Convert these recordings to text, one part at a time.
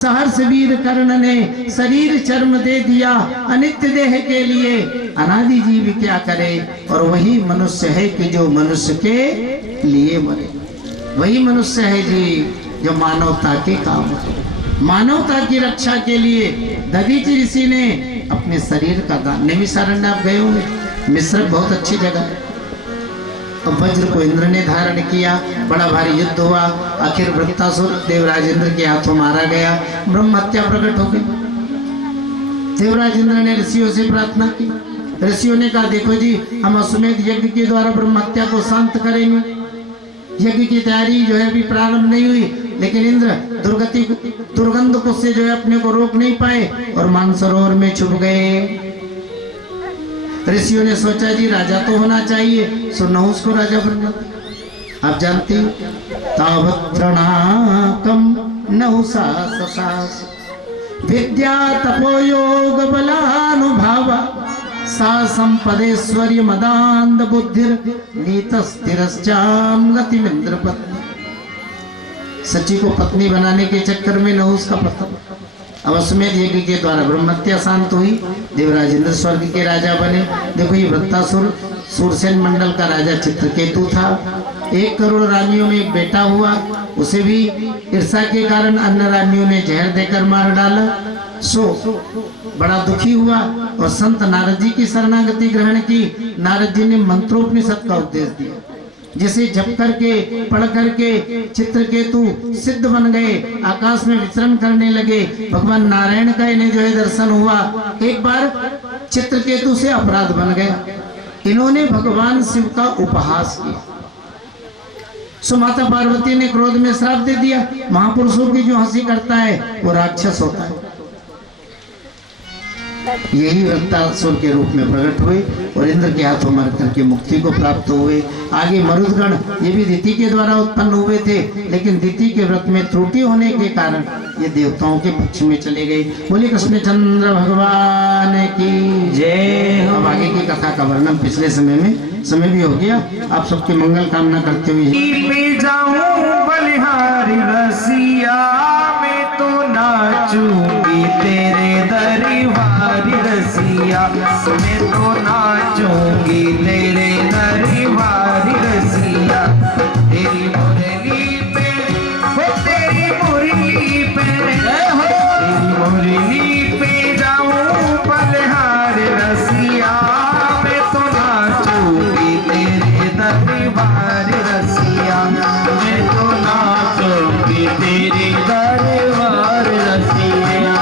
सहर्ष वीर कर्ण ने शरीर चर्म दे दिया अनित्य देह के लिए, अनादि जीव क्या करे। और वही मनुष्य है कि जो मनुष्य के लिए मरे, वही मनुष्य है जी जो मानवता के काम है। मानवता की रक्षा के लिए दधीचि ऋषि ने अपने शरीर का दान। नैमिषारण्य आप गए होंगे, मिस्र बहुत अच्छी जगह है। अब वज्र को इंद्र ने धारण किया, बड़ा भारी युद्ध हुआ, आखिर वृत्तासुर देवराज इंद्र के हाथों मारा गया, ब्रह्म हत्या प्रकट हो गई। देवराज इंद्र ने ऋषियों से प्रार्थना की। ऋषियों ने कहा देखो जी, हम अश्वमेध यज्ञ के द्वारा ब्रह्म हत्या को शांत करेंगे। यज्ञ की तैयारी जो है अभी प्रारंभ नहीं हुई, लेकिन इंद्र दुर्गंध को से जो है अपने को रोक नहीं पाए और मानसरोवर में छुप गए। ऋषियों ने सोचा जी राजा तो होना चाहिए, सो नहुस को राजा बनना। आप जानते हो तावत्रणाकम नहुसा ससास विद्या तपो योग बलानुभाव सा संपदेश्वर्य मदांध बुद्धिर नीतस्थिरश्चाम गतिमिंद्र पत्नी। सची को पत्नी बनाने के चक्कर में नहुस का पतन। अब अश्वमेध यज्ञ के द्वारा ब्रह्म हत्या शांत हुई, देवराज इंद्र स्वर्ग के राजा बने। देखो ये वृत्तासुर सूरसेन मंडल का राजा चित्रकेतु था। 1 करोड़ रानियों में एक बेटा हुआ, उसे भी ईर्षा के कारण अन्य रानियों ने जहर देकर मार डाला। सो बड़ा दुखी हुआ और संत नारद जी की शरणागति ग्रहण की। नारद जी ने मंत्रोपनिषद का उपदेश दिया, जिसे जप करके पढ़ करके चित्रकेतु सिद्ध बन गए, आकाश में विचरण करने लगे। भगवान नारायण का इन्हें जो है दर्शन हुआ। एक बार चित्रकेतु से अपराध बन गया, इन्होंने भगवान शिव का उपहास किया। सो माता पार्वती ने क्रोध में श्राप दे दिया, महापुरुषों की जो हंसी करता है वो राक्षस होता है। यही वृत्तासुर के रूप में प्रकट हुए और इंद्र के हाथों मर करके मुक्ति को प्राप्त हुए। आगे मरुदगण ये भी दिति के द्वारा उत्पन्न हुए थे, लेकिन दिति के व्रत में त्रुटि होने के कारण ये देवताओं के पक्ष में चले गए। बोले कृष्णचंद्र भगवान की जय। अब आगे की कथा का वर्णन पिछले समय भी हो गया। आप सबके मंगल कामना करते हुए बलिहारी रसिया में तो नाचूंगी तेरे दरबारी रसिया में तो नाचूंगी तेरे दरबारी रसिया। तेरी मुरली पे हो, तेरी मुरली पे, तेरी मुरली पे जाऊं बलिहारी रसिया में तो नाचूंगी तेरे दरबारी रसिया में तो नाचूंगी तेरे दरबार रसिया।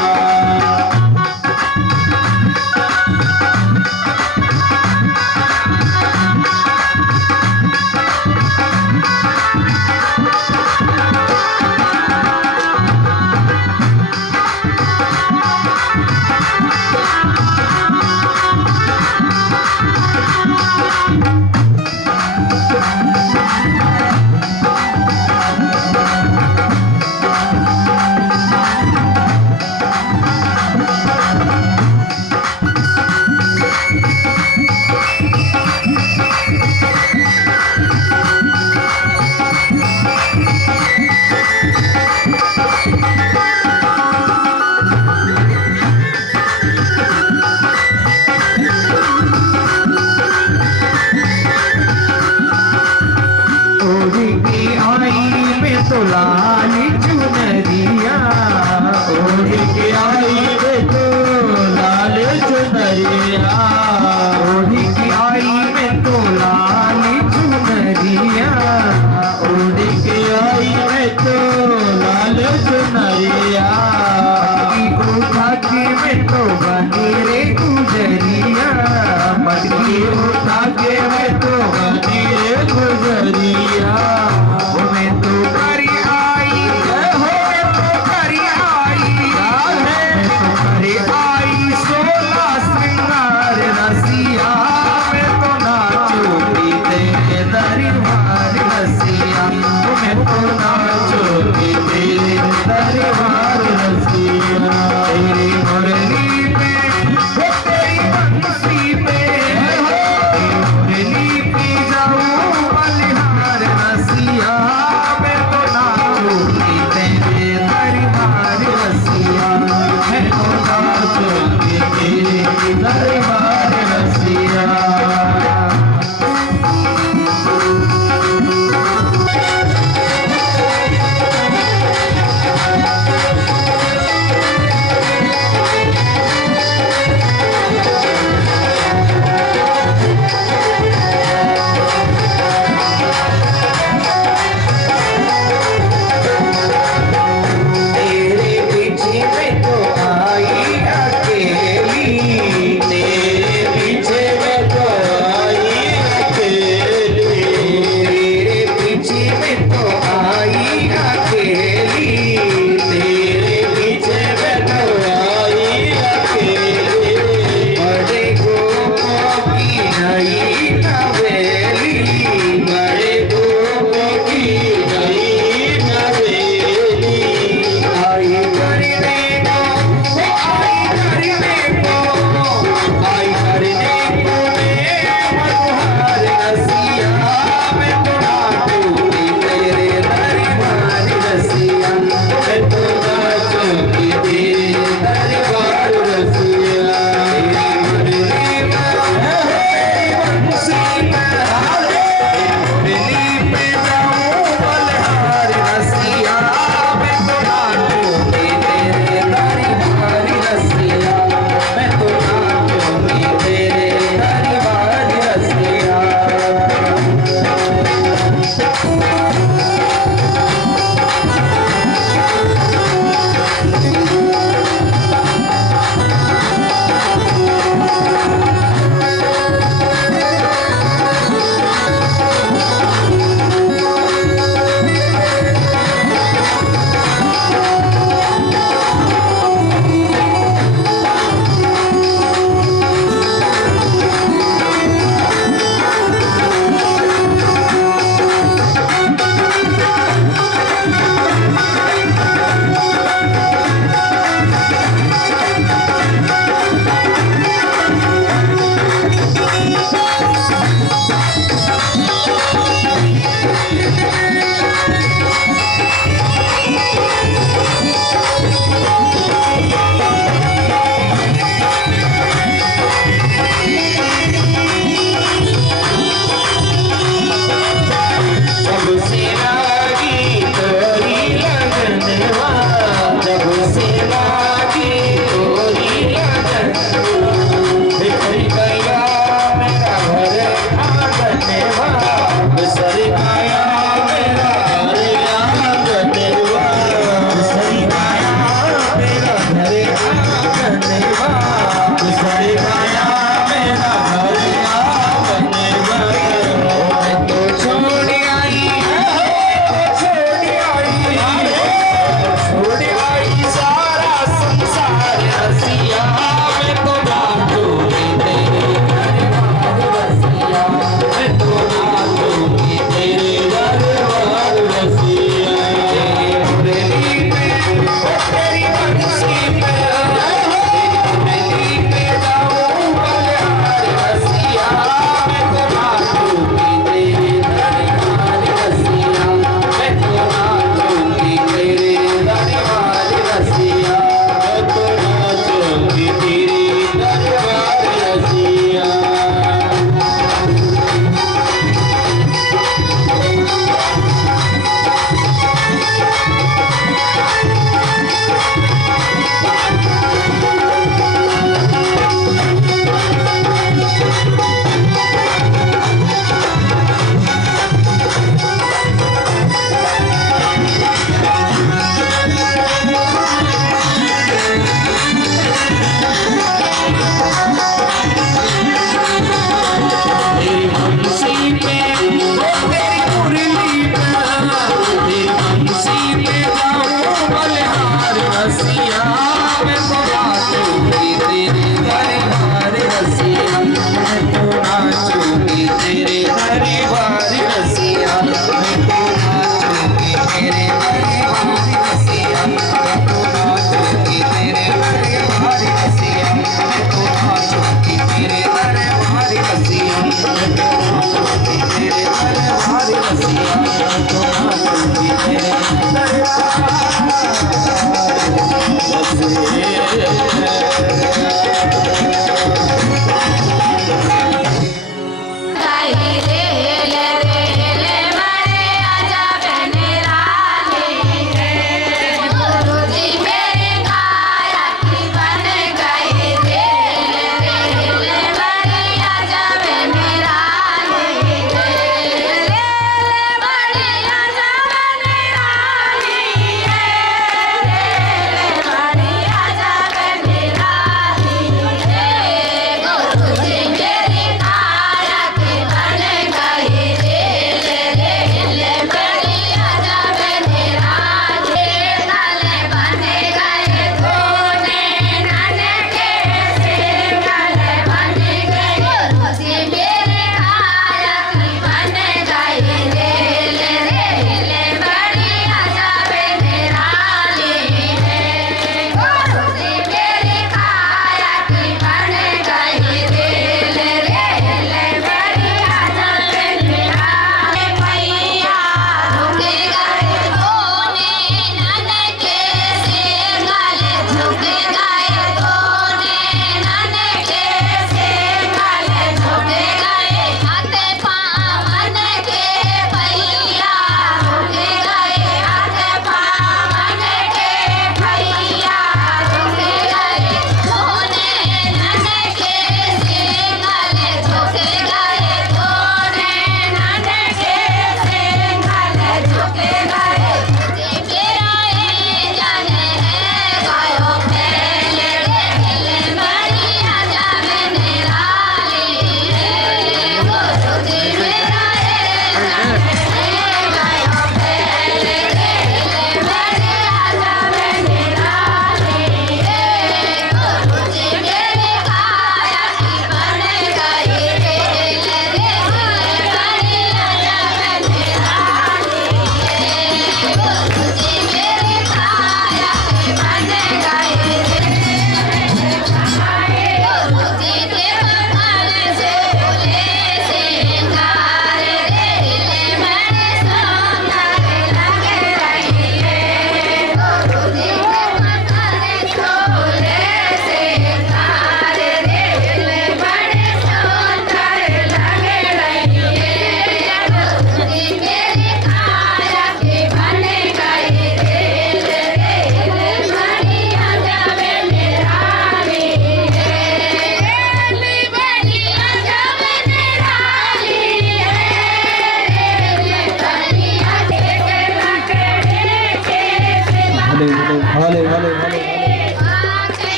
बढ़िया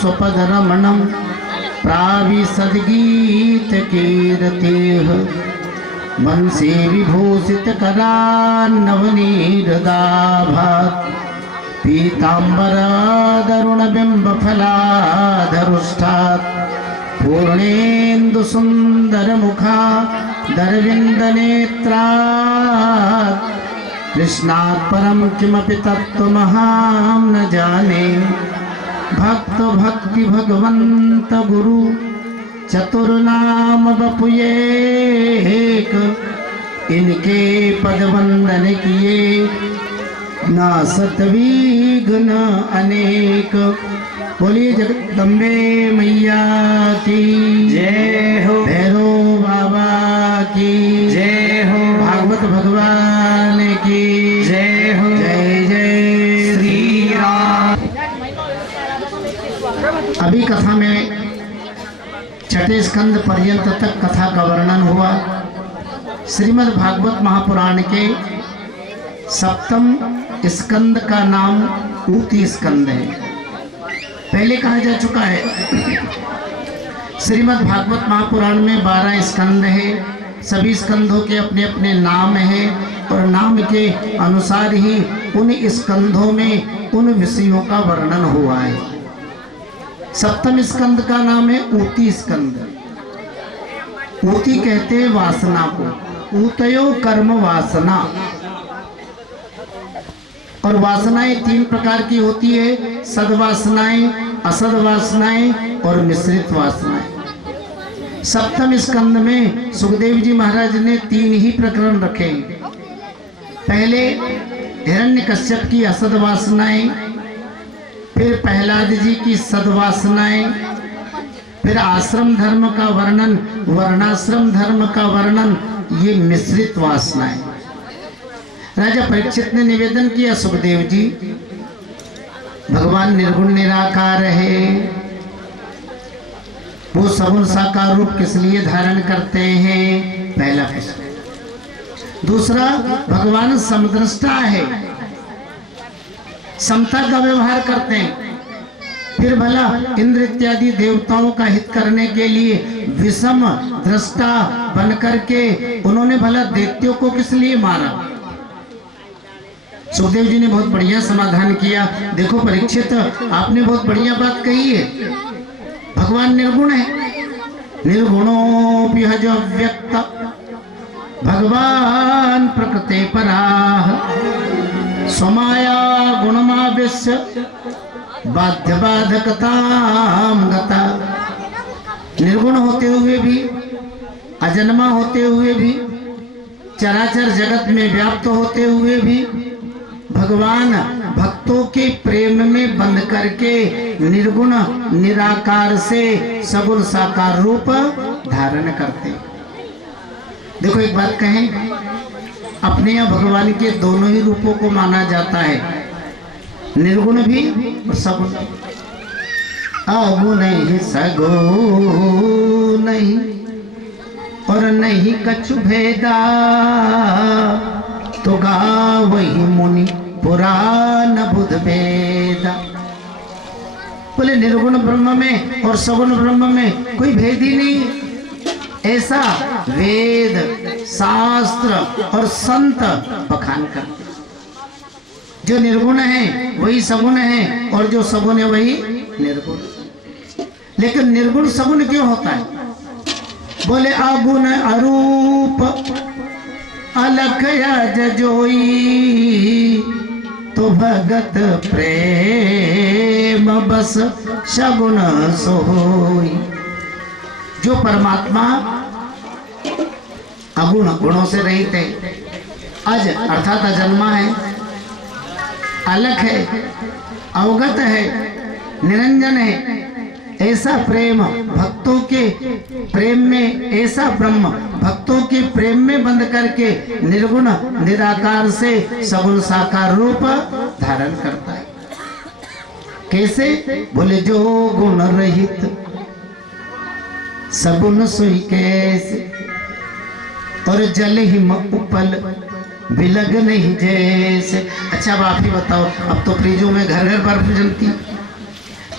स्वपद रमणम प्राविशद्गीत कीर्तिः बंसी विभूषित करान्नवनीरदाभात् पीताम्बरादरुण बिंब फलाधरुष्ठात् पूर्णेन्दु सुंदर मुखा दरविंद नेत्रात् कृष्णात् परम किमपि तत्त्वमहं न जाने भक्त भक्ति भगवंत गुरु चतुर्नाम बपुए एक इनके पद वंदन किए ना सतविघ्न अनेक। बोलिए जगदम्बे मैया की जय हो, भैरव बाबा की जय हो, भागवत भगवान की जय हो, जय जय श्री राम। अभी कथा में छठे स्कंद पर्यंत तक कथा का वर्णन हुआ। श्रीमद् भागवत महापुराण के सप्तम स्कंद का नाम ऊती स्कंद है। पहले कहा जा चुका है श्रीमद् भागवत महापुराण में 12 स्कंद है। सभी स्कंदों के अपने अपने नाम हैं और नाम के अनुसार ही उन स्कंदों में उन विषयों का वर्णन हुआ है। सप्तम स्कंद का नाम है ऊती स्कंद। ऊती कहते हैं वासना को, ऊतयो कर्म वासना। और वासनाएं 3 प्रकार की होती है, सद्वासनाएं, असद वासनाएं और मिश्रित वासनाएं। सप्तम स्कंद में सुखदेव जी महाराज ने 3 ही प्रकरण रखे। पहले हिरण्यकश्यप की असद वासनाएं, फिर प्रहलाद जी की सद्वासनाएं, फिर आश्रम धर्म का वर्णन, वर्णाश्रम धर्म का वर्णन, ये मिश्रित वासनाएं। राजा परीक्षित ने निवेदन किया, सुखदेव जी भगवान निर्गुण निराकार है, वो सगुण साकार रूप किस लिए धारण करते हैं? पहला प्रश्न। दूसरा, भगवान समदृष्टा है, समता का व्यवहार करते हैं। फिर भला इंद्र इत्यादि देवताओं का हित करने के लिए विषम दृष्टा बन करके उन्होंने भला दैत्यों को किस लिए मारा? सुखदेव जी ने बहुत बढ़िया समाधान किया। देखो परीक्षित, आपने बहुत बढ़िया बात कही है। भगवान निर्गुण है, निर्गुणोऽपि जो व्यक्त भगवान प्रकृते पराः स्वमाया गुणमावेश्य बाध्य बाधकतां गता। निर्गुण होते हुए भी, अजन्मा होते हुए भी, चराचर जगत में व्याप्त होते हुए भी भगवान भक्तों के प्रेम में बंध करके निर्गुण निराकार से सगुण साकार रूप धारण करते। देखो एक बात कहें, अपने यहाँ भगवान के दोनों ही रूपों को माना जाता है, निर्गुण भी और सगुण। अगुण ही सगुण नहीं और नहीं कछु भेदा, तो गावहि मुनि पुराण बुध वेदा। बोले निर्गुण ब्रह्म में और सगुण ब्रह्म में कोई भेद ही नहीं, ऐसा वेद शास्त्र और संत बखान करते। जो निर्गुण है वही सगुण है और जो सगुण है वही निर्गुण। लेकिन निर्गुण सगुण क्यों होता है? बोले अगुण अरूप अलख जजोई, तो भगत प्रेम बस सगुण सोई। जो परमात्मा अगुण गुणों से रहित है, अज अर्थात अजन्मा है, अलख है, अवगत है, निरंजन है, ऐसा प्रेम भक्तों के प्रेम में, ऐसा ब्रह्म भक्तों के प्रेम में बंध करके निर्गुण निराकार से सगुण साकार रूप धारण करता है। कैसे? बोले जो गुण रहित सगुण सोई कैसे, और जल हिम उपल बिलग नहीं जैसे। अच्छा अब आप ही बताओ, अब तो फ्रिजों में घर घर बर्फ जमती,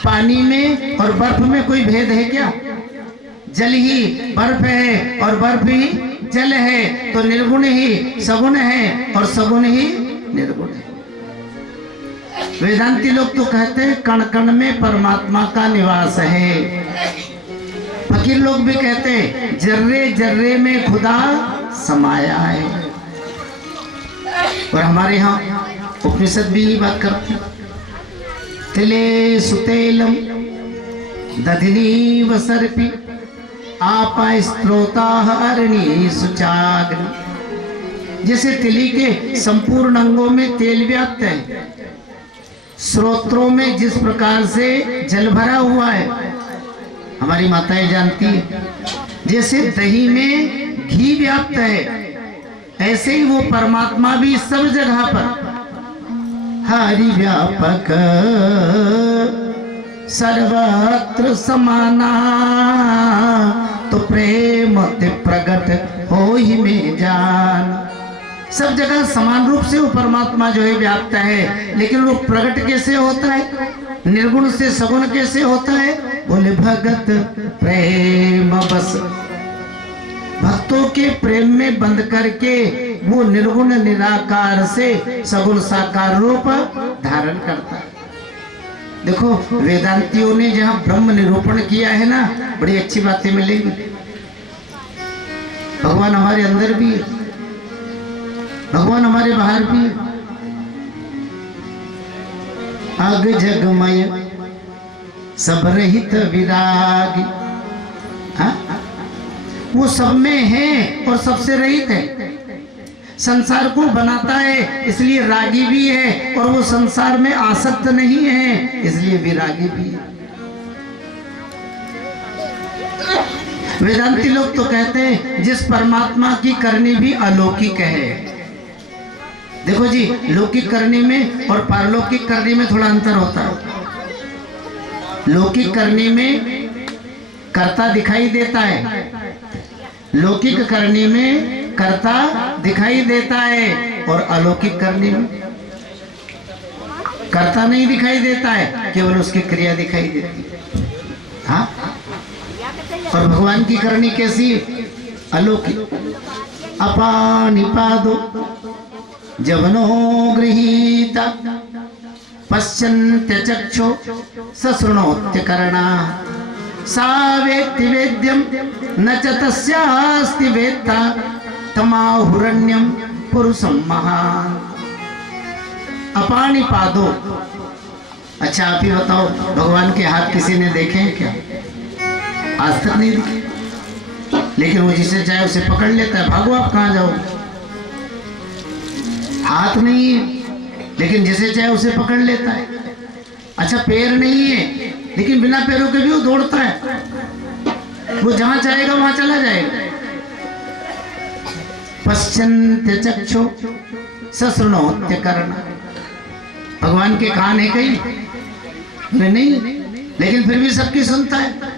पानी में और बर्फ में कोई भेद है क्या? जल ही बर्फ है और बर्फ ही जल है, तो निर्गुण ही सगुण है और सगुण ही निर्गुण है। वेदांती लोग तो कहते हैं कण कण में परमात्मा का निवास है। फकीर लोग भी कहते हैं जर्रे जर्रे में खुदा समाया है। और हमारे यहाँ उपनिषद भी यही बात करते हैं। तिले सुतेलम दधिनी वसर्पी आपा स्त्रोता अरणी सुचाग्नि। जैसे तिली के संपूर्ण अंगों में तेल व्याप्त है, स्रोत्रों में जिस प्रकार से जल भरा हुआ है, हमारी माताएं जानती है। जैसे दही में घी व्याप्त है, ऐसे ही वो परमात्मा भी सब जगह पर हरि व्यापक सर्वत्र समाना, तो प्रेम ते प्रगट हो ही में जान। सब जगह समान रूप से वो परमात्मा जो है व्याप्त है, लेकिन वो प्रकट कैसे होता है, निर्गुण से सगुण कैसे होता है? बोले भगत प्रेम बस। भक्तों के प्रेम में बंद करके वो निर्गुण निराकार से सगुण साकार रूप धारण करता है। देखो वेदांतियों ने जहाँ ब्रह्म निरूपण किया है ना, बड़ी अच्छी बातें मिलेंगी। भगवान हमारे अंदर भी है, भगवान हमारे बाहर भी है। अग जगमय सब रहित विरागी, वो सब में है और सबसे रहित है। संसार को बनाता है इसलिए रागी भी है, और वो संसार में आसक्त नहीं है इसलिए विरागी भी है। वेदांती लोग तो कहते हैं जिस परमात्मा की करनी भी अलौकिक है। देखो जी, लौकिक करनी में और पारलौकिक करनी में थोड़ा अंतर होता है। लौकिक करनी में कर्ता दिखाई देता है, लौकिक करनी में कर्ता दिखाई देता है, और अलौकिक करनी में कर्ता नहीं दिखाई देता है, केवल उसकी क्रिया दिखाई देती है। हाँ, और भगवान की करनी कैसी? अलौकिक। अपानिपादो जवनो गृहीता पश्यन्त्य चक्षो सशृणोत्य कर्णा, सा वेत्ति वेद्यम न च तस्यास्ति वेत्ता तमाहुरण्यम पुरुषम महान। अपानिपादो, अच्छा आप ही बताओ, भगवान के हाथ किसी ने देखे हैं क्या? आज तक नहीं देखे, लेकिन वो जिसे चाहे उसे पकड़ लेता है। भागो आप कहाँ जाओ, हाथ नहीं है लेकिन जिसे चाहे उसे पकड़ लेता है। अच्छा पैर नहीं है लेकिन बिना पैरों के भी वो दौड़ता है, वो जहां चाहेगा वहां चला जाएगा। पश्यन्त्य चक्षु सशृणोत्य कर्णा, भगवान के कान है कहीं? नहीं, लेकिन फिर भी सबकी सुनता है।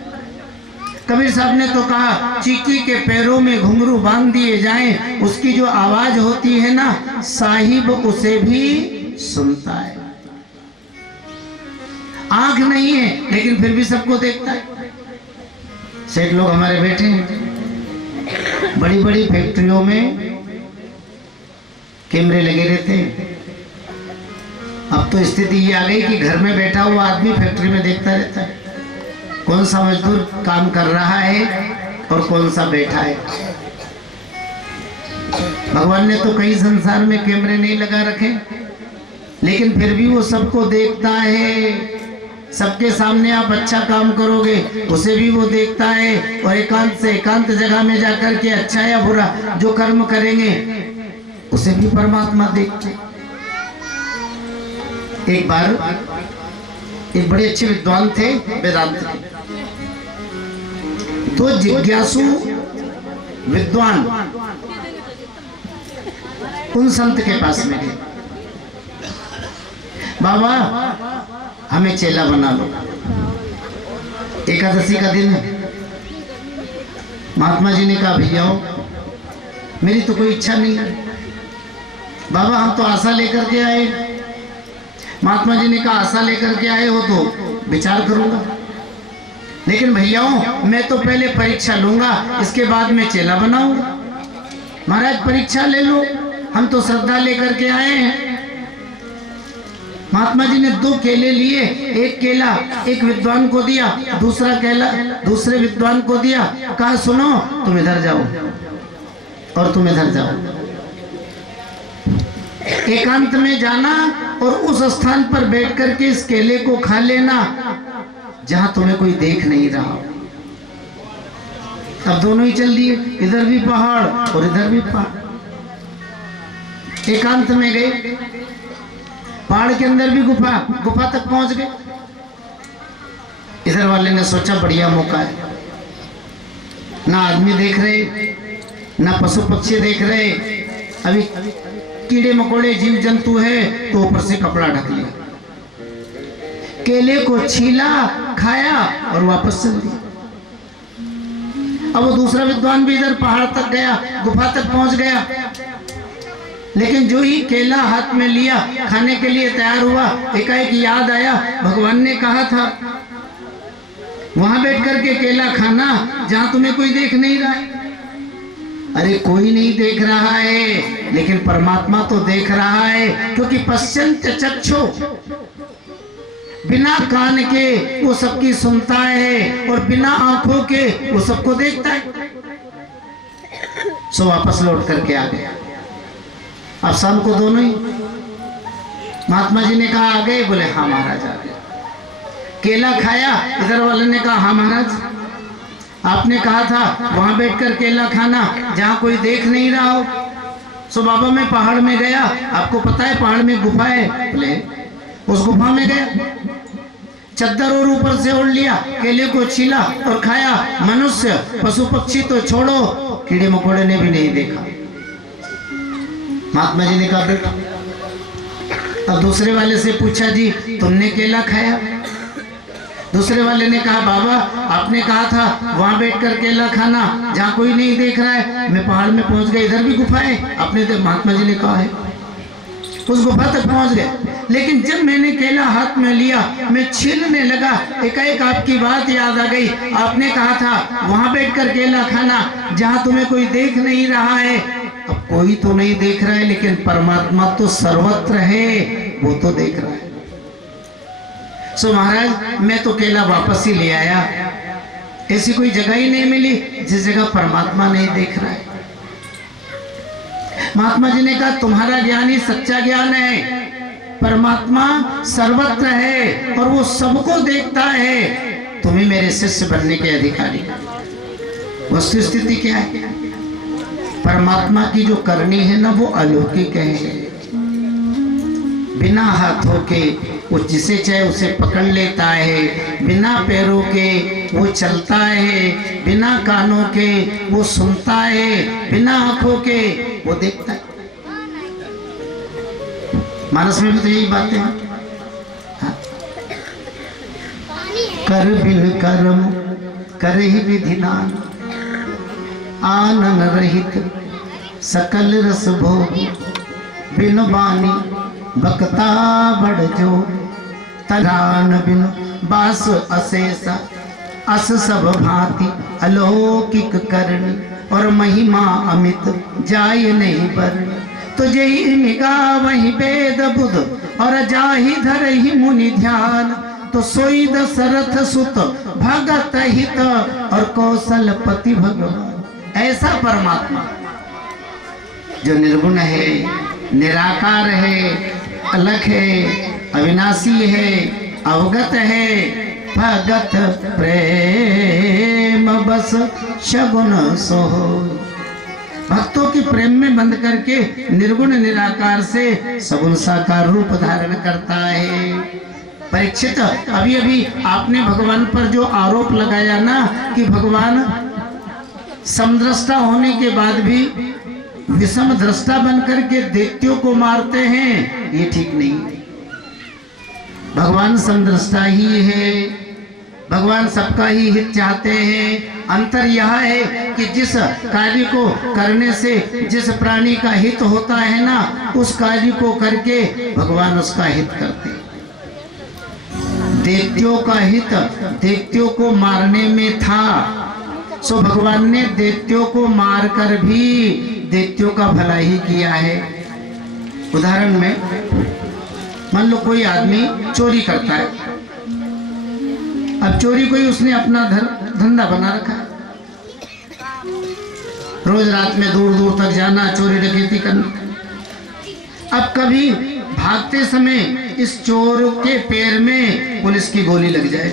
कबीर साहब ने तो कहा चीकी के पैरों में घुंघरू बांध दिए जाएं, उसकी जो आवाज होती है ना, साहिब उसे भी सुनता है। आंख नहीं है लेकिन फिर भी सबको देखता है। सेठ लोग हमारे बैठे हैं, बड़ी बड़ी फैक्ट्रियों में कैमरे लगे रहते हैं। अब तो स्थिति ये आ गई कि घर में बैठा हुआ आदमी फैक्ट्री में देखता रहता है कौन सा मजदूर काम कर रहा है और कौन सा बैठा है। भगवान ने तो कई संसार में कैमरे नहीं लगा रखे, लेकिन फिर भी वो सबको देखता है। सबके सामने आप अच्छा काम करोगे उसे भी वो देखता है, और एकांत से एकांत जगह में जाकर के अच्छा या बुरा जो कर्म करेंगे उसे भी परमात्मा देखते। एक बार एक बड़े अच्छे विद्वान थे वेदांत के, तो जिज्ञासु विद्वान उन संत के पास में गए, बाबा हमें चेला बना लो, एकादशी का दिन है। महात्मा जी ने कहा भैया मेरी तो कोई इच्छा नहीं है। बाबा हम तो आशा लेकर के आए। महात्मा जी ने कहा आशा लेकर के आए हो तो विचार करूंगा। लेकिन भैयाओं, मैं तो पहले परीक्षा लूंगा, इसके बाद मैं चेला बनाऊंगा। महाराज परीक्षा ले लो, हम तो श्रद्धा लेकर के आए हैं। महात्मा जी ने 2 केले लिए, एक केला एक विद्वान को दिया, दूसरा केला दूसरे विद्वान को दिया। कहा सुनो, तुम इधर जाओ और तुम इधर जाओ, एकांत में जाना और उस स्थान पर बैठ करके इस केले को खा लेना जहां तुम्हें कोई देख नहीं रहा। अब दोनों ही चल दिए, इधर भी पहाड़ और इधर भी पहाड़। एकांत में गए, पहाड़ के अंदर भी गुफा, गुफा तक पहुंच गए। इधर वाले ने सोचा बढ़िया मौका है, ना आदमी देख रहे ना पशु पक्षी देख रहे, अभी कीड़े मकोड़े जीव जंतु है तो ऊपर से कपड़ा ढक लिया, केले को छीला, खाया और वापस चल दिया। अब वो दूसरा विद्वान भी इधर पहाड़ तक गया, गुफा तक पहुंच गया, लेकिन जो ही केला हाथ में लिया, खाने के लिए तैयार हुआ, एकाएक याद आया भगवान ने कहा था वहां बैठ करके केला खाना जहां तुम्हें कोई देख नहीं रहा है। अरे कोई नहीं देख रहा है, लेकिन परमात्मा तो देख रहा है, क्योंकि पश्चिंत चक्षु, बिना कान के वो सबकी सुनता है और बिना आंखों के वो सबको देखता है। सो वापस लौट करके आ गया। अब शाम को दोनों ही, महात्मा जी ने कहा आ गए? बोले हाँ महाराज आ गए। केला खाया, इधर वाले ने कहा हाँ महाराज, आपने कहा था वहां बैठकर केला खाना जहां कोई देख नहीं रहा हो। सो बाबा मैं पहाड़ में गया, आपको पता है पहाड़ में गुफा है। बोले उस गुफा में गया, चद्दर और ऊपर से ओढ़ लिया, केले को छीला और खाया। मनुष्य पशु पक्षी तो छोड़ो, कीड़े मकोड़े ने भी नहीं देखा। महात्मा जी ने कहा बेटा, अब दूसरे वाले से पूछा जी तुमने केला खाया? दूसरे वाले ने कहा बाबा आपने कहा था वहां बैठकर केला खाना जहां कोई नहीं देख रहा है, मैं पहाड़ में पहुंच गया, इधर भी गुफा है, आपने तो महात्मा जी ने कहा है। उस गुफा तक पहुंच गए, लेकिन जब मैंने केला हाथ में लिया, मैं छीलने लगा, एकाएक आपकी बात याद आ गई। आपने कहा था वहां बैठकर केला खाना जहां तुम्हें कोई देख नहीं रहा है। अब कोई तो नहीं देख रहा है, लेकिन परमात्मा तो सर्वत्र है, वो तो देख रहा है। सो महाराज मैं तो केला वापस ही ले आया, ऐसी कोई जगह ही नहीं मिली जिस जगह परमात्मा नहीं देख रहा है। महात्मा जी ने कहा तुम्हारा ज्ञान ही सच्चा ज्ञान है, परमात्मा सर्वत्र है और वो सबको देखता है, तुम्हें मेरे शिष्य बनने के अधिकारी। वस्तु स्थिति क्या है, परमात्मा की जो करनी है ना वो अलौकिक है। बिना हाथों के वो जिसे चाहे उसे पकड़ लेता है, बिना पैरों के वो चलता है, बिना कानों के वो सुनता है, बिना आंखों के वो देखता है। मानस में भी तो यही बातें हैं। हाँ। कर बिन कर्म कर ही विधिनान, आनन रहित सकल रस भोग, बिन बानी बकता बढ़ जो, तरान बिन बास अशेष, अस सब भांति अलौकिक करण, और महिमा अमित जाय नहीं वर्ण। तो जही निगाह वही वेद बुध, और जाहि धर ही मुनि ध्यान, तो सोई दशरथ सुत भगत हित, और कौशलपति भगवान। ऐसा परमात्मा जो निर्गुण है, निराकार है, अलग है, अविनाशी है, अवगत है, भगत प्रेम बस शगुन सो। भक्तों की प्रेम में बंद करके निर्गुण निराकार से सगुण साकार रूप धारण करता है। परीक्षित, अभी अभी आपने भगवान पर जो आरोप लगाया ना कि भगवान समदृष्टा होने के बाद भी विषम दृष्टा बनकर के दैत्यों को मारते हैं, ये ठीक नहीं। भगवान समदृष्टा ही है, भगवान सबका ही हित चाहते हैं। अंतर यह है कि जिस कार्य को करने से जिस प्राणी का हित होता है ना, उस कार्य को करके भगवान उसका हित करते हैं। दैत्यों का हित दैत्यों को मारने में था, सो भगवान ने दैत्यों को मारकर भी दैत्यों का भला ही किया है। उदाहरण में मान लो कोई आदमी चोरी करता है, अब चोरी कोई उसने अपना धंधा बना रखा है, रोज रात में दूर दूर तक जाना, चोरी डकैती करना। अब कभी भागते समय इस चोर के पैर में पुलिस की गोली लग जाए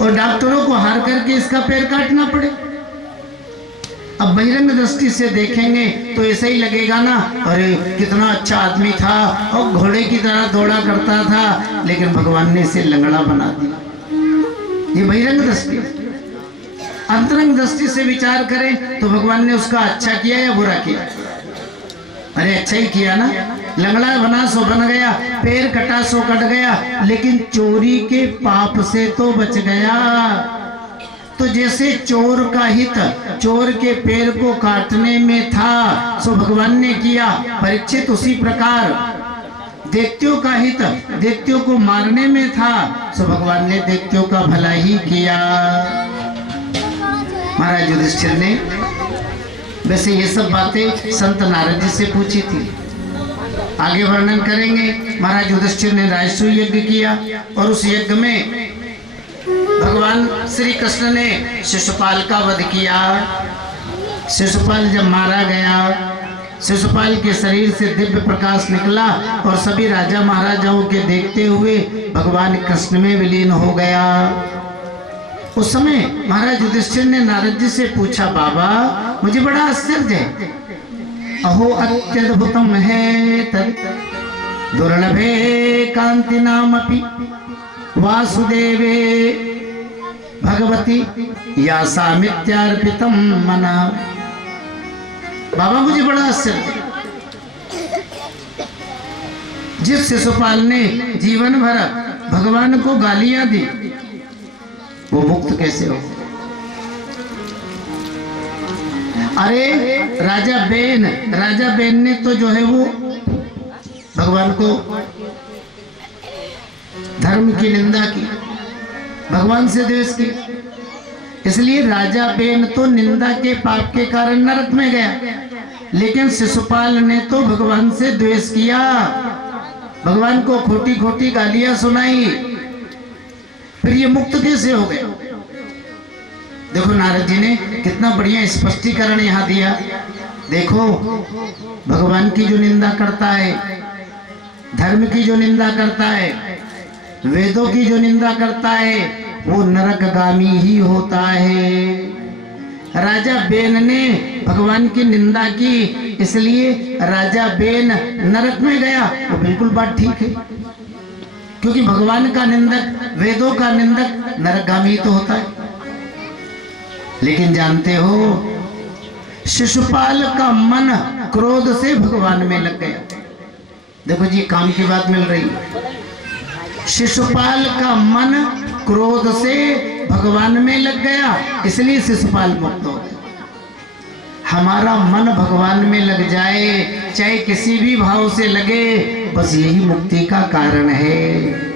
और डॉक्टरों को हार करके इसका पैर काटना पड़े। अब बहिरंग दृष्टि से देखेंगे तो ऐसा ही लगेगा ना, अरे कितना अच्छा आदमी था और घोड़े की तरह दौड़ा करता था, लेकिन भगवान ने इसे लंगड़ा बना दिया। ये बहिरंग दृष्टि। अंतरंग दृष्टि से विचार करें तो भगवान ने उसका अच्छा किया या बुरा किया? अरे अच्छा ही किया ना, लंगड़ा बना सो बन गया, पैर कटा सो कट गया, लेकिन चोरी के पाप से तो बच गया। तो जैसे चोर का हित चोर के पैर को काटने में था, सो भगवान ने किया। परीक्षित उसी प्रकार दैत्यों का हित दैत्यों को मारने में था, सो भगवान ने दैत्यों का भला ही किया। महाराज युधिष्ठिर ने वैसे ये सब बातें संत नारद जी से पूछी थी, आगे वर्णन करेंगे। महाराज युधिष्ठिर ने राजसूय यज्ञ किया और उस यज्ञ में भगवान श्री कृष्ण ने शिशुपाल का वध किया। शिशुपाल जब मारा गया, शिशुपाल के शरीर से दिव्य प्रकाश निकला और सभी राजा महाराजाओं के देखते हुए भगवान कृष्ण में विलीन हो गया। उस समय महाराज युधिष्ठिर ने नारद जी से पूछा, बाबा मुझे बड़ा आश्चर्य है, अहो अत्यद्भुतम है तत् दुर्लभे कांति नामपि वासुदेवे भगवती या सामित्यार्पितम मना। बाबा मुझे बड़ा आश्चर्य है, जिस शिशुपाल ने जीवन भर भगवान को गालियां दी वो मुक्त कैसे हो? अरे राजा बेन ने तो जो है वो भगवान को धर्म की निंदा की, भगवान से द्वेष की, इसलिए राजा बेन तो निंदा के पाप के कारण नरक में गया, लेकिन शिशुपाल ने तो भगवान से द्वेष किया, भगवान को खोटी खोटी गालियां सुनाई, फिर ये मुक्त कैसे हो गए? देखो नारद जी ने कितना बढ़िया स्पष्टीकरण यहाँ दिया। देखो भगवान की जो निंदा करता है, धर्म की जो निंदा करता है, वेदों की जो निंदा करता है, वो नरकगामी ही होता है। राजा बेन ने भगवान की निंदा की, इसलिए राजा बेन नरक में गया, वो बिल्कुल बात ठीक है, क्योंकि भगवान का निंदक, वेदों का निंदक नरकगामी तो होता है। लेकिन जानते हो शिशुपाल का मन क्रोध से भगवान में लग गया। देखो जी काम की बात मिल रही है। शिशुपाल का मन क्रोध से भगवान में लग गया, इसलिए शिशुपाल मुक्त हो गया। हमारा मन भगवान में लग जाए, चाहे किसी भी भाव से लगे, बस यही मुक्ति का कारण है।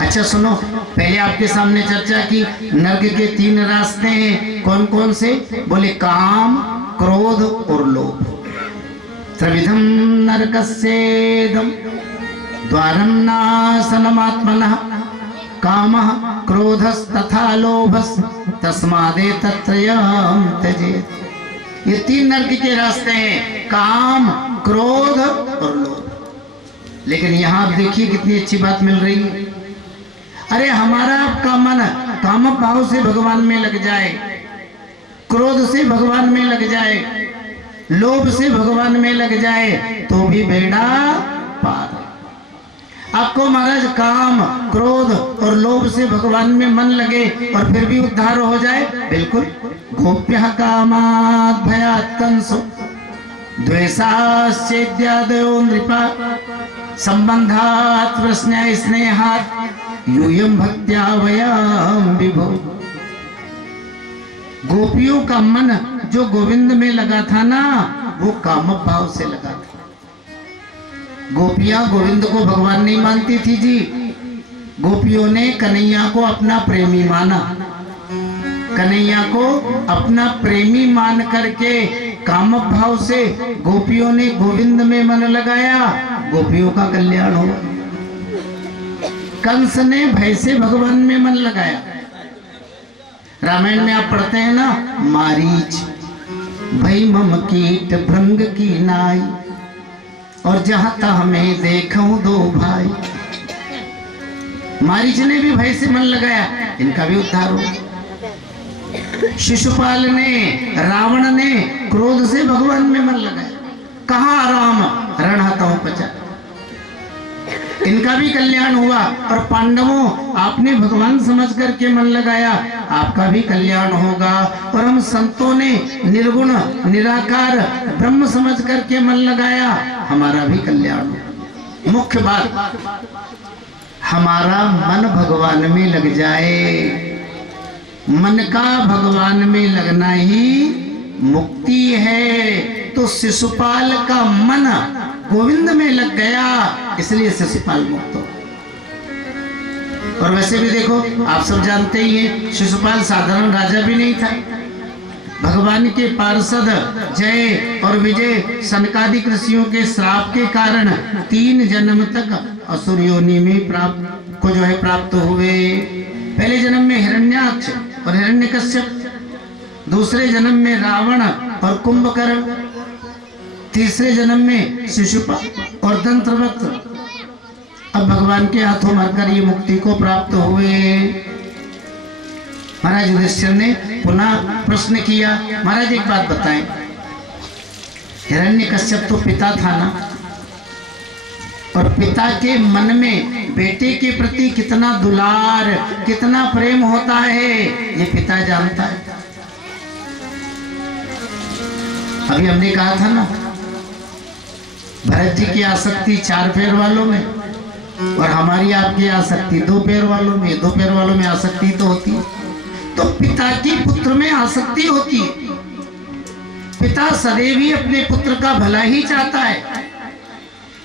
अच्छा सुनो, पहले आपके सामने चर्चा की नरक के 3 रास्ते हैं, कौन कौन से? बोले काम, क्रोध और लोभ। त्रिविधम नरकस्येदं द्वारं नाशनमात्मनः कामः क्रोधस्तथा लोभस् तस्मादेतत्त्रयं त्यजेत्। ये 3 नरक के रास्ते हैं, काम, क्रोध और लोभ। लेकिन यहाँ आप देखिए कितनी अच्छी बात मिल रही है। अरे हमारा आपका मन काम भाव से भगवान में लग जाए, क्रोध से भगवान में लग जाए, लोभ से भगवान में लग जाए, तो भी बेड़ा पार। आपको महाराज काम, क्रोध और लोभ से भगवान में मन लगे और फिर भी उद्धार हो जाए, बिल्कुल। गोप्यः कामात् भयात् कंसो द्वेषाश्चेद्यादयो नृपा संबंधात् प्रश्नः स्नेहात् यूयं भक्त्या वयं विभो। गोपियों का मन जो गोविंद में लगा था ना, वो काम भाव से लगा था। गोपियां गोविंद को भगवान नहीं मानती थी जी। गोपियों ने कन्हैया को अपना प्रेमी माना। कन्हैया को अपना प्रेमी मान करके काम भाव से गोपियों ने गोविंद में मन लगाया, गोपियों का कल्याण हुआ। कंस ने भय से भगवान में मन लगाया। रामायण में आप पढ़ते हैं ना, मारीच भई मम कीट भृंग की नाई, और जहां तक मैं देखूं दो भाई। मारीच ने भी भय से मन लगाया, इनका भी उद्धार हो। शिशुपाल ने, रावण ने क्रोध से भगवान में मन लगाया, कहा राम रण हताओ पचा, इनका भी कल्याण हुआ। और पांडवों, आपने भगवान समझ करके मन लगाया, आपका भी कल्याण होगा। और हम संतों ने निर्गुण निराकार ब्रह्म समझ करके मन लगाया, हमारा भी कल्याण होगा। मुख्य बात, हमारा मन भगवान में लग जाए। मन का भगवान में लगना ही मुक्ति है। तो शिशुपाल का मन गोविंद में लग गया, इसलिए शिशुपाल मुक्त हो। और वैसे भी देखो, आप सब जानते ही हैं, शिशुपाल साधारण राजा भी नहीं था। भगवान के पार्षद जय और विजय सनकादिक ऋषियों के श्राप के कारण 3 जन्म तक असुर योनि में प्राप्त हुए। पहले जन्म में हिरण्याक्ष और हिरण्यकश्यप, दूसरे जन्म में रावण और कुंभकर्ण, तीसरे जन्म में शिशुपाल और दंत्रवक्त्र। अब भगवान के हाथों मरकर ये मुक्ति को प्राप्त हुए। महाराज युधिष्ठिर ने पुनः प्रश्न किया, महाराज एक बात बताएं, हिरण्यकश्यप तो पिता था ना, और पिता के मन में बेटे के प्रति कितना दुलार, कितना प्रेम होता है, ये पिता जानता है। अभी हमने कहा था ना, भरत जी की आसक्ति 4 पैर वालों में, और हमारी आपकी आसक्ति 2 पैर वालों में। 2 पैर वालों में आसक्ति तो होती है, तो पिता की पुत्र में आसक्ति होती है। पिता सदैव ही अपने पुत्र का भला ही चाहता है।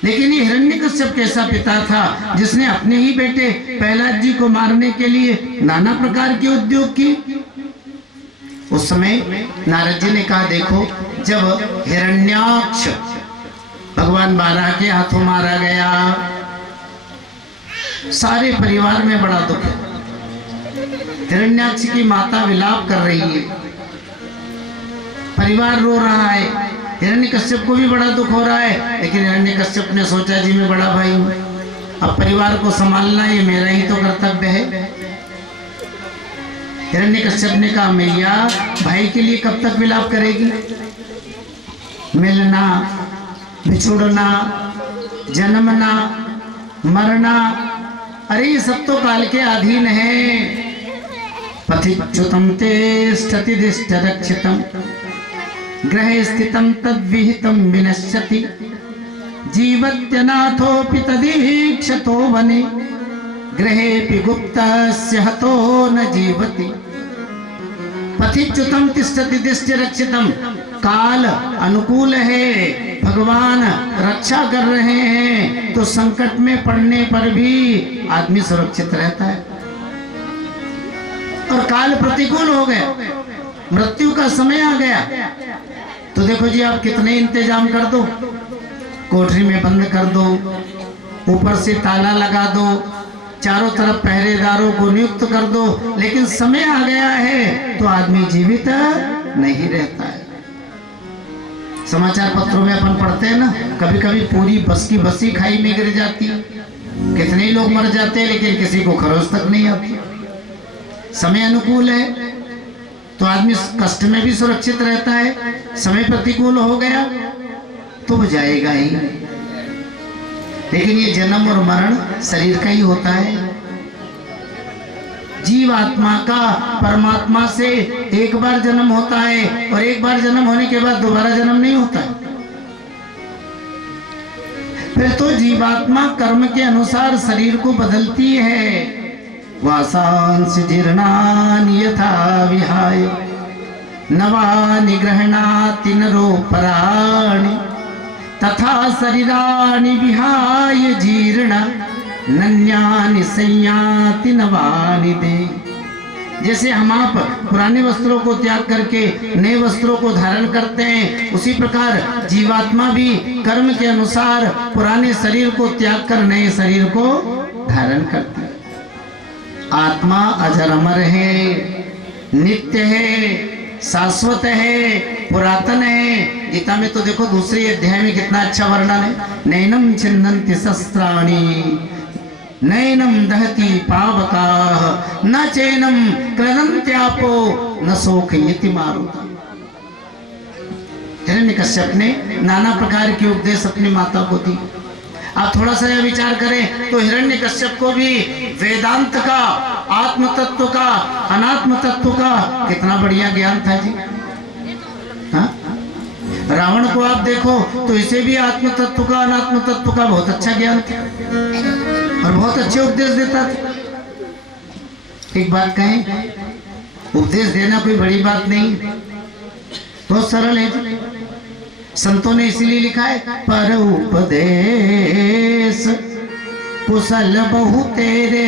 लेकिन ये हिरण्यकश्यप कैसा पिता था, जिसने अपने ही बेटे प्रहलाद जी को मारने के लिए नाना प्रकार के उद्योग किए। उस समय नारद जी ने कहा, देखो, जब हिरण्याक्ष भगवान बारह के हाथों मारा गया, सारे परिवार में बड़ा दुख है। हिरण्याक्ष की माता विलाप कर रही है, परिवार रो रहा है, हिरण्यकश्यप को भी बड़ा दुख हो रहा है। लेकिन हिरण्यकश्यप ने सोचा, जी मैं बड़ा भाई हूं, अब परिवार को संभालना ये मेरा ही तो कर्तव्य है। हिरण्यकश्यप ने कहा, मैया भाई के लिए कब तक विलाप करेगी? मिलना, बिछुड़ना, जन्मना, मरना, अरे ये सब तो काल के अधीन है। पथिच्युतम तिष्ठति दिष्ट रक्षितम, ग्रहे स्थितम तद्विहितम विनश्यति, जीवत्यनाथोऽपि तदीक्षतो वने, ग्रहेऽपि गुप्तस्य हतो न जीवति। पथिच्युतम तिष्ठति दिष्ट रक्षितम, काल अनुकूल है, भगवान रक्षा कर रहे हैं, तो संकट में पड़ने पर भी आदमी सुरक्षित रहता है। और काल प्रतिकूल हो गया, मृत्यु का समय आ गया, तो देखो जी, आप कितने इंतजाम कर दो, कोठरी में बंद कर दो, ऊपर से ताला लगा दो, चारों तरफ पहरेदारों को नियुक्त कर दो, लेकिन समय आ गया है तो आदमी जीवित नहीं रहता है। समाचार पत्रों में अपन पढ़ते हैं ना, कभी कभी पूरी बस की बसी खाई में गिर जाती है, कितने लोग मर जाते हैं, लेकिन किसी को खरोच तक नहीं आती। समय अनुकूल है तो आदमी कष्ट में भी सुरक्षित रहता है, समय प्रतिकूल हो गया तो वो जाएगा ही। लेकिन ये जन्म और मरण शरीर का ही होता है। जीवात्मा का परमात्मा से एक बार जन्म होता है, और एक बार जन्म होने के बाद दोबारा जन्म नहीं होता है। फिर तो जीवात्मा कर्म के अनुसार शरीर को बदलती है। वासांसि जीर्णानि यथा विहाय नवानि गृह्णाति नरो पराणि, तथा शरीराणि विहाय जीर्ण नन्यानि संयाति नवानि दे। जैसे हम आप पुराने वस्त्रों को त्याग करके नए वस्त्रों को धारण करते हैं, उसी प्रकार जीवात्मा भी कर्म के अनुसार पुराने शरीर को त्याग कर नए शरीर को धारण करती है। आत्मा अजर अमर है, नित्य है, शाश्वत है, पुरातन है। गीता में तो देखो दूसरे अध्याय में कितना अच्छा वर्णन है। नैनम छिन्नन्ति शस्त्राणि नैनम दहति पावकाः न चैनम क्रदन्त्यापो न शोकयति मारुतः। हिरण्यकश्यप ने नाना प्रकार के उपदेश अपनी माता को दी। आप थोड़ा सा यह विचार करें तो हिरण्यकश्यप को भी वेदांत का, आत्म तत्व का, अनात्म तत्व का कितना बढ़िया ज्ञान था जी। हाँ? रावण को आप देखो तो इसे भी आत्म तत्व का, अनात्म तत्व का बहुत अच्छा ज्ञान था और बहुत अच्छे उपदेश देता था। एक बात कहें, उपदेश देना कोई बड़ी बात नहीं, बहुत सरल है। संतों ने इसीलिए लिखा है, पर उपदेश कुशल बहु तेरे,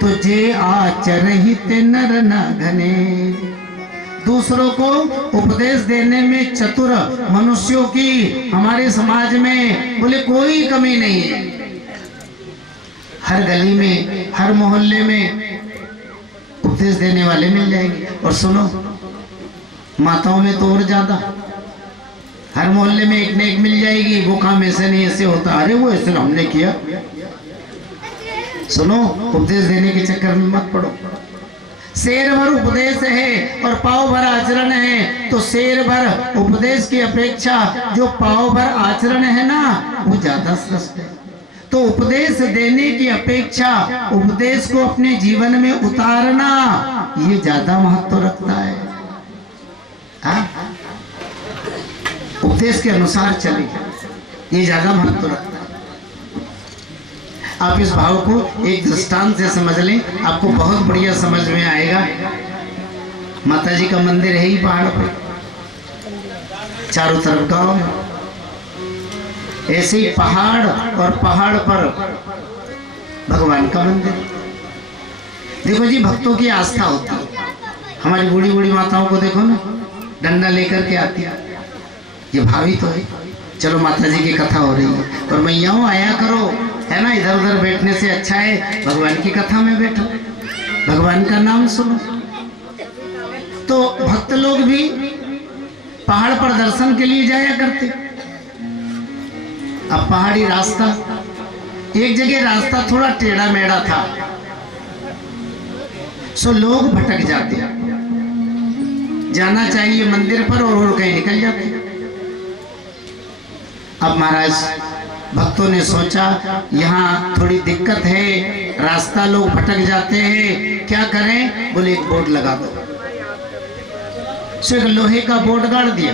तुझे आचरहित नर न घने। दूसरों को उपदेश देने में चतुर मनुष्यों की हमारे समाज में बोले कोई कमी नहीं है। हर गली में, हर मोहल्ले में उपदेश देने वाले मिल जाएंगे। और सुनो, माताओं में तो और ज्यादा, हर मोहल्ले में एक न एक मिल जाएगी। वो काम ऐसे नहीं, ऐसे होता, अरे वो ऐसे हमने किया। सुनो, उपदेश देने के चक्कर में मत पड़ो। शेर भर उपदेश है और पाव भर आचरण है, तो शेर भर उपदेश की अपेक्षा जो पाव भर आचरण है ना, वो ज्यादा श्रेष्ठ है। तो उपदेश देने की अपेक्षा उपदेश को अपने जीवन में उतारना ये ज्यादा महत्व रखता है। हाँ? उपदेश के अनुसार चले, ये ज्यादा महत्व रखता है। आप इस भाव को एक दृष्टांत से समझ लें, आपको बहुत बढ़िया समझ में आएगा। माता जी का मंदिर है ही पहाड़ पर, चारों तरफ गांव है। ऐसे ही पहाड़ और पहाड़ पर भगवान का मंदिर। देखो जी, भक्तों की आस्था होती है। हमारी बूढ़ी बूढ़ी माताओं को देखो ना, डंडा लेकर के आती है, ये भावी तो है। चलो माता जी की कथा हो रही है और मैयाओं आया करो, है ना, इधर उधर बैठने से अच्छा है भगवान की कथा में बैठो, भगवान का नाम सुनो। तो भक्त लोग भी पहाड़ पर दर्शन के लिए जाया करते। अब पहाड़ी रास्ता, एक जगह रास्ता थोड़ा टेढ़ा मेढ़ा था, सो लोग भटक जाते, जाना चाहिए मंदिर पर और कहीं निकल जाते। अब महाराज भक्तों ने सोचा यहाँ थोड़ी दिक्कत है, रास्ता लोग भटक जाते हैं, क्या करें? बोले एक बोर्ड लगा दो। सो एक लोहे का बोर्ड गाड़ दिया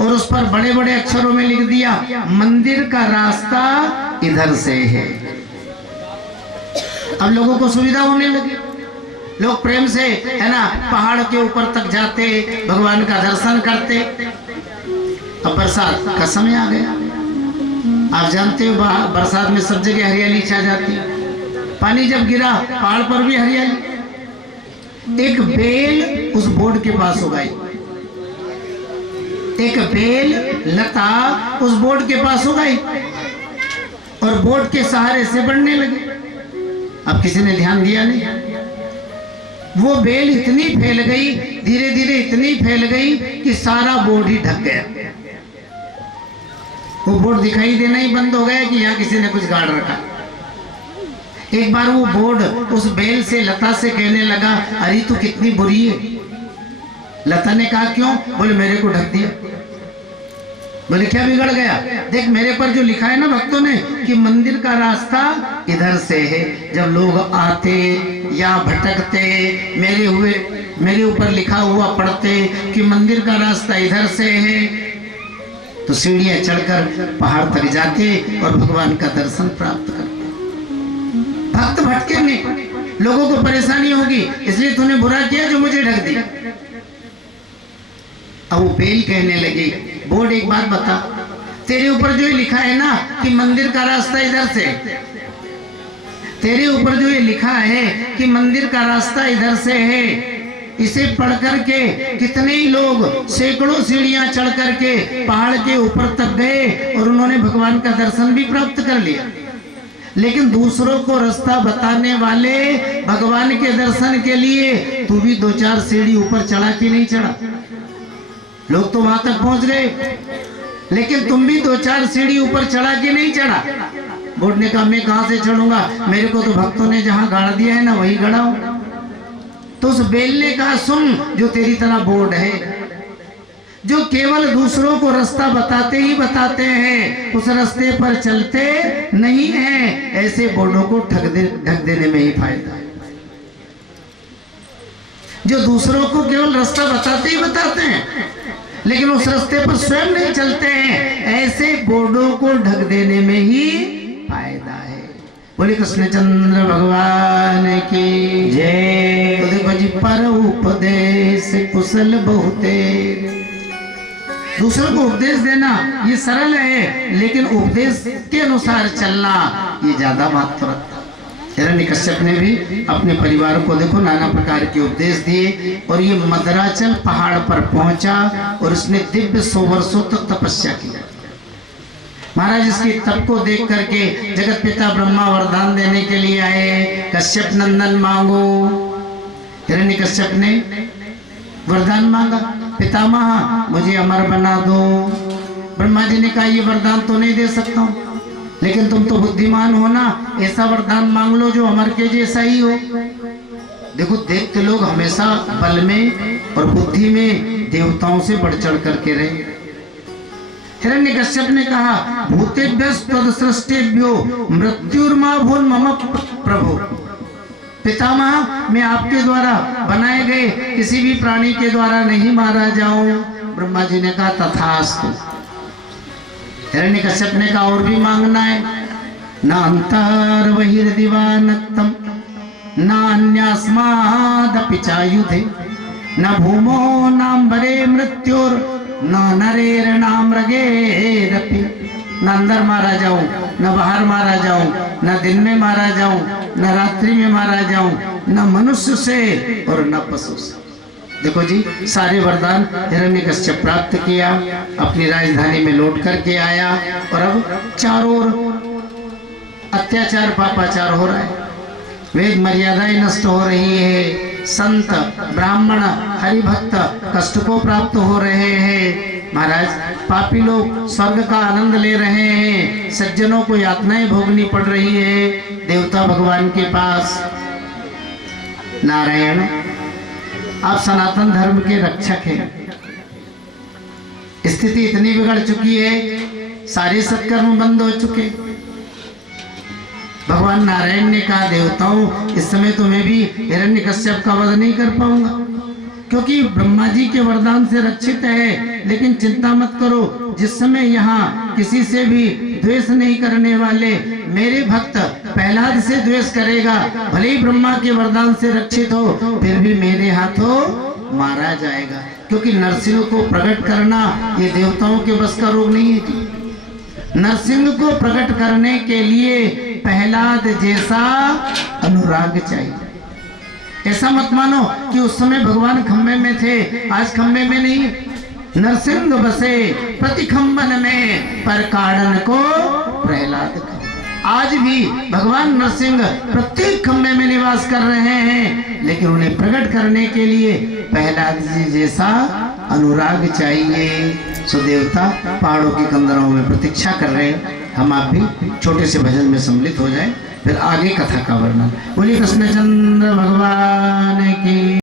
और उस पर बड़े बड़े अक्षरों में लिख दिया, मंदिर का रास्ता इधर से है। अब लोगों को सुविधा होने लगी, लोग प्रेम से, है ना, पहाड़ के ऊपर तक जाते, भगवान का दर्शन करते। अब बरसात का समय आ गया, आप जानते हो बरसात में सब जगह हरियाली छा जाती है। पानी जब गिरा पहाड़ पर भी हरियाली। एक बेल उस बोर्ड के पास उगाई, एक बेल लता उस बोर्ड के पास उगाई और बोर्ड के सहारे से बढ़ने लगी। अब किसी ने ध्यान दिया नहीं। वो बेल इतनी फैल गई, धीरे धीरे इतनी फैल गई कि सारा बोर्ड ही ढक गया। वो बोर्ड दिखाई देना ही बंद हो गया कि यहाँ किसी ने कुछ गाड़ रखा। एक बार वो बोर्ड उस बेल से, लता से कहने लगा, अरे तू कितनी बुरी है। लता ने कहा क्यों? बोले मेरे को ढक दिया। बोले क्या बिगड़ गया? देख मेरे पर जो लिखा है ना भक्तों ने कि मंदिर का रास्ता इधर से है। जब लोग आते या भटकते, मेरे ऊपर लिखा हुआ पढ़ते कि मंदिर का रास्ता इधर से है, तो सीढ़ियां चढ़कर पहाड़ तक जाते और भगवान का दर्शन प्राप्त करते। भक्त भटकेंगे, लोगों को परेशानी होगी, इसलिए तूने बुरा किया जो मुझे ढक दिया। अब वो बेल कहने लगी, बोर्ड एक बात बता, तेरे ऊपर जो ये लिखा है ना कि मंदिर का रास्ता इधर से, तेरे ऊपर जो ये लिखा है कि मंदिर का रास्ता इधर से है, इसे पढ़ करके कितने ही लोग सैकड़ों सीढ़ियां चढ़ करके पहाड़ के ऊपर तक गए और उन्होंने भगवान का दर्शन भी प्राप्त कर लिया। लेकिन दूसरों को रास्ता बताने वाले भगवान के दर्शन के लिए तू भी 2-4 सीढ़ी ऊपर चढ़ा कि नहीं चढ़ा? लोग तो वहां तक पहुंच गए, लेकिन तुम भी 2-4 सीढ़ी ऊपर चढ़ा कि नहीं चढ़ा? बोर्ड ने कहा मैं कहां से चढ़ूंगा, मेरे को तो भक्तों ने जहां गाड़ दिया है ना वही गड़ा हूं। तो उस बेल ने कहा सुन, जो तेरी तरह बोर्ड है, जो केवल दूसरों को रास्ता बताते ही बताते हैं, उस रास्ते पर चलते नहीं हैं, ऐसे बोर्डों को ढक देने में ही फायदा है। जो दूसरों को केवल रास्ता बताते ही बताते हैं लेकिन उस रास्ते पर स्वयं नहीं चलते हैं, ऐसे बोर्डों को ढक देने में ही फायदा है। बोले कृष्णचंद्र भगवान की जय। तो देखो जी, पर उपदेश कुशल बहुते, दूसरों को उपदेश देना ये सरल है, लेकिन उपदेश के अनुसार चलना ये ज्यादा महत्व रखता है। हिरण्यकश्यप ने भी अपने परिवार को देखो नाना प्रकार के उपदेश दिए और ये मदराचल पहाड़ पर पहुंचा और उसने दिव्य 100 वर्षों तक तपस्या की। महाराज इसके तप को देख करके जगत पिता ब्रह्मा वरदान देने के लिए आए, कश्यप नंदन मांगो। हिरण्यकश्यप ने वरदान मांगा, पितामह मुझे अमर बना दो। ब्रह्मा जी ने कहा ये वरदान तो नहीं दे सकता हूँ, लेकिन तुम तो बुद्धिमान हो ना, ऐसा वरदान मांग लो जो अमर के जैसा ही हो। देखो दैत्य लोग हमेशा बल में और बुद्धि में देवताओं से बढ़ चढ़ करके रहे। हिरण्यकश्यप ने कहा भूतेभ्यस्तदसृष्टेभ्यो मृत्युर्मा भून् मम प्रभु। पितामह मैं आपके द्वारा बनाए गए किसी भी प्राणी के द्वारा नहीं मारा जाऊं। ब्रह्मा जी ने कहा तथास्तु। हिरण्यकश्यप ने कहा और भी मांगना है, न अंतर बहिर्दिवानक्तम न अन्यस्मादपि चायुधे न भूमो नाम्बरे मृत्युर न नरेर्नामृगेरपि। न अंदर मारा जाऊं, न बाहर मारा जाऊं, न दिन में मारा जाऊं, न रात्रि में मारा जाऊं, न मनुष्य से और न पशु से। देखो जी, सारे वरदान हिरण्यकश्यप प्राप्त किया, अपनी राजधानी में लौट करके आया और अब चारों ओर अत्याचार पापाचार हो रहा है, वेद मर्यादाएं नष्ट हो रही है, संत ब्राह्मण हरिभक्त कष्ट को प्राप्त हो रहे हैं। महाराज पापी लोग स्वर्ग का आनंद ले रहे हैं, सज्जनों को यातनाएं भोगनी पड़ रही है। देवता भगवान के पास, नारायण आप सनातन धर्म के रक्षक हैं, स्थिति इतनी बिगड़ चुकी है, सारे सत्कर्म बंद हो चुके। भगवान नारायण ने कहा देवताओं इस समय तो मैं भी हिरण्यकश्यप का वध नहीं कर पाऊंगा, क्योंकि ब्रह्मा जी के वरदान से रक्षित है। लेकिन चिंता मत करो, जिस समय यहाँ किसी से भी द्वेष नहीं करने वाले मेरे भक्त प्रहलाद से द्वेष करेगा, भले ही ब्रह्मा के वरदान से रक्षित हो, फिर भी मेरे हाथों मारा जाएगा। क्योंकि नरसिंह को प्रकट करना ये देवताओं के बस का रोग नहीं है। नरसिंह को प्रकट करने के लिए प्रहलाद जैसा अनुराग चाहिए। ऐसा मत मानो कि उस समय भगवान खम्बे में थे, आज खम्बे में नहीं। नरसिंह बसे प्रति खम्बन में, पर कारण को प्रहलाद का। आज भी भगवान नरसिंह प्रत्येक खम्बे में निवास कर रहे हैं, लेकिन उन्हें प्रकट करने के लिए प्रहलाद जी जैसा अनुराग चाहिए। सो देवता पहाड़ों की कंदरों में प्रतीक्षा कर रहे हैं, हम आप भी छोटे से भजन में सम्मिलित हो जाएं, फिर आगे कथा का वर्णन। बोलिए कृष्णचंद्र भगवान की।